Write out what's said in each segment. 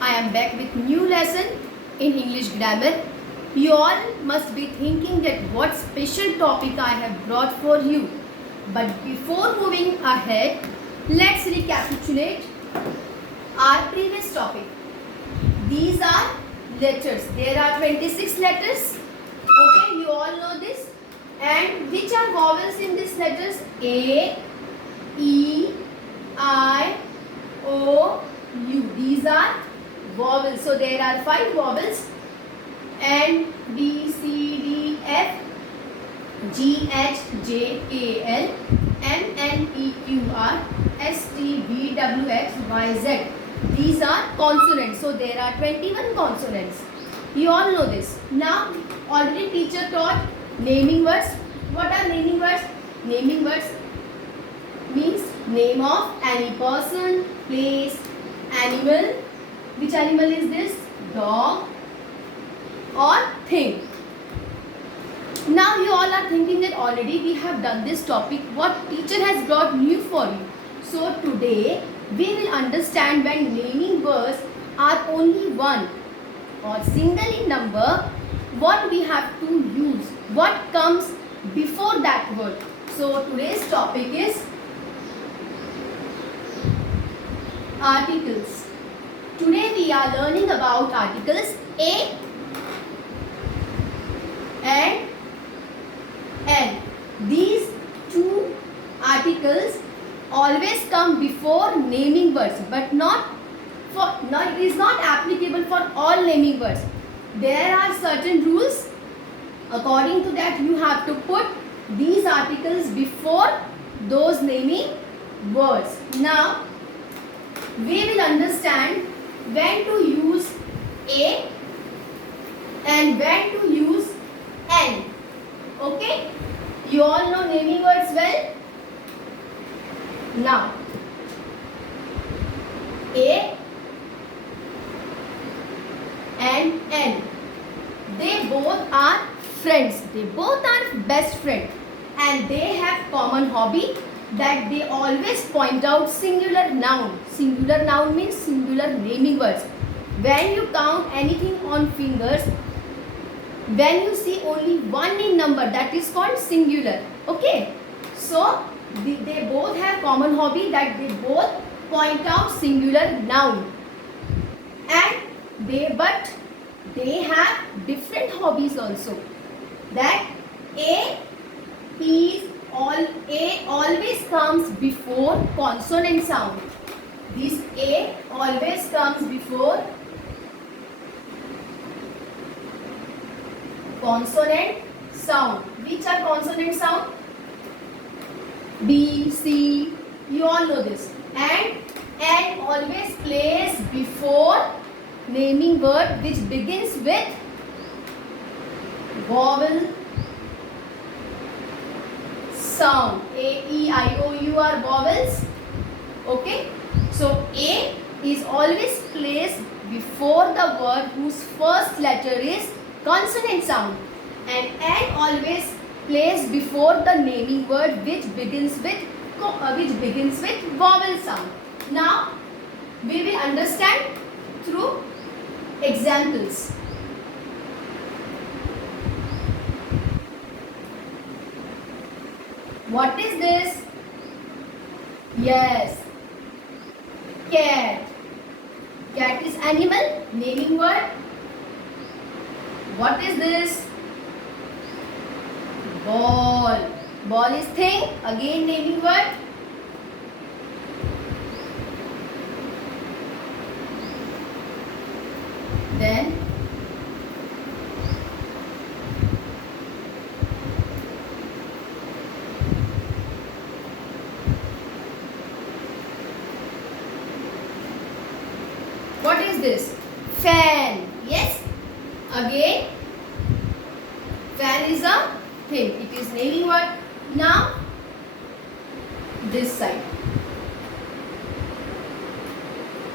I am back with new lesson in English grammar. You all must be thinking that what special topic I have brought for you. But before moving ahead, let's recapitulate our previous topic. These are letters. There are 26 letters. Okay, you all know this. And which are vowels in these letters? A, E, I, O, U. These are vowels. So there are 5 vowels. N, B, C, D, F, G, H, J, K, L, M, N, P, Q, R, S, T, V, W, X, Y, Z. These are consonants. So there are 21 consonants. You all know this. Now already teacher taught naming words. What are naming words? Naming words means name of any person, place, animal. Which animal is this? Dog or thing. Now you all are thinking that already we have done this topic. What teacher has brought new for you? So today we will understand when naming words are only one or single in number, what we have to use, what comes before that word. So today's topic is articles. Today we are learning about articles A and N. These two articles always come before naming words, but it is not applicable for all naming words. There are certain rules. According to that, you have to put these articles before those naming words. Now we will understand when to use A and when to use N. Okay? You all know naming words well? Now, A and N, they both are friends. They both are best friends, and they have common hobby that they always point out singular noun. Singular noun means singular naming words. When you count anything on fingers, when you see only one in number, that is called singular. Okay? So they both have common hobby that they both point out singular noun. And they have different hobbies also. That A always comes before consonant sound. This A always comes before consonant sound. Which are consonant sound? B, C, you all know this. And N always plays before naming word which begins with vowel sound. A, E, I, O, U are vowels. Okay. So A is always placed before the word whose first letter is consonant sound, and N always placed before the naming word which begins with vowel sound. Now we will understand through examples. What is this? Yes, cat. Cat is animal, naming word. What is this? Ball. Ball is thing, again naming word. Then what is this? Fan. Yes. Again, fan is a thing. It is naming word. Now, this side.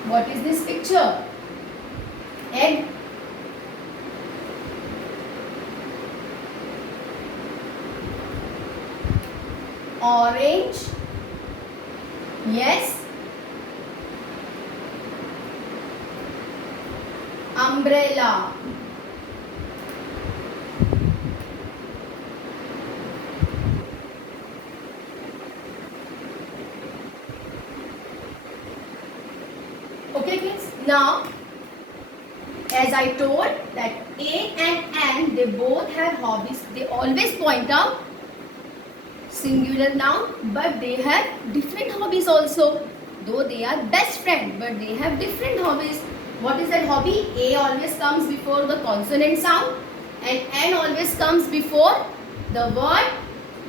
What is this picture? Egg. Orange. Yes. umbrella. Okay kids, now as I told that A and N, they both have hobbies. They always point out singular noun, but they have different hobbies also. Though they are best friends, but they have different hobbies. What is that hobby? A always comes before the consonant sound and N always comes before the word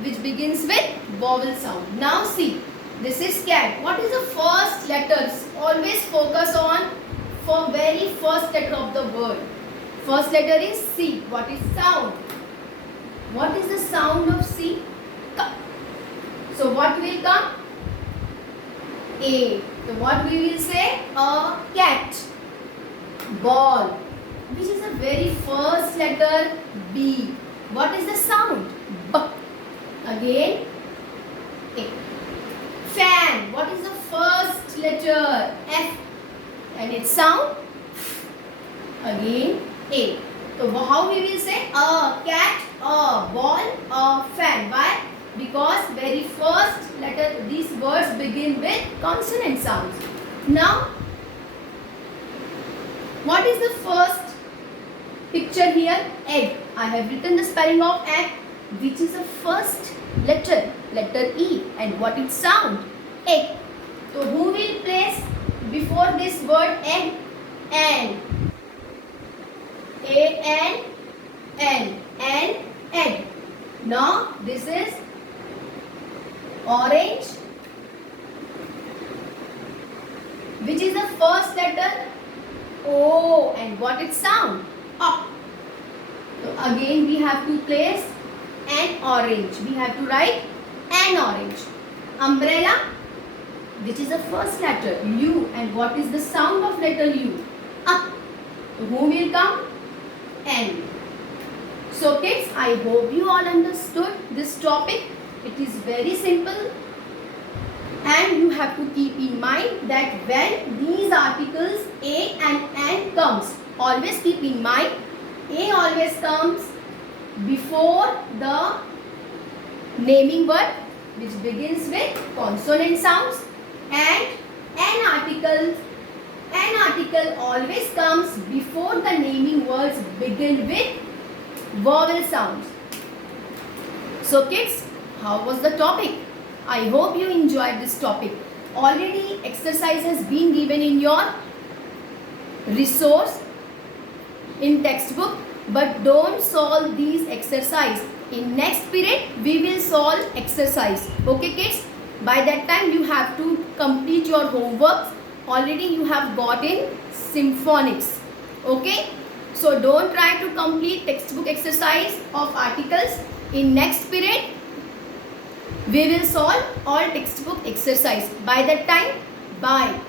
which begins with vowel sound. Now see, this is cat. What is the first letters? Always focus on for very first letter of the word. First letter is C. What is sound? What is the sound of C? K. So what will come? A. So what we will say? A cat. Ball. Which is the very first letter? B. What is the sound? B. Again A. Fan. What is the first letter? F. And its sound? Again A. So how we will say? A cat, a ball, a fan. Why? Because very first letter, these words begin with consonant sounds. Now, what is the first picture here? Egg. I have written the spelling of egg, which is the first letter, letter E. And what its sound? Egg. So who will place before this word egg? N. A-N, N, egg. Now this is orange. Which is the first letter? O. And what its sound? Up. So again we have to place an orange. We have to write an orange. Umbrella. Which is the first letter? U. And what is the sound of letter U? Up. So who will come? N. So kids, I hope you all understood this topic. It is very simple. And you have to keep in mind that when these articles A and N comes, always keep in mind A always comes before the naming word which begins with consonant sounds, and N article always comes before the naming words begin with vowel sounds. So kids, how was the topic? I hope you enjoyed this topic. Already exercise has been given in your resource in textbook, but don't solve these exercise. In next period we will solve exercise. Okay kids, by that time you have to complete your homeworks. Already you have got in symphonics. Okay, so don't try to complete textbook exercise of articles. In next period we will solve all textbook exercise. By that time, bye.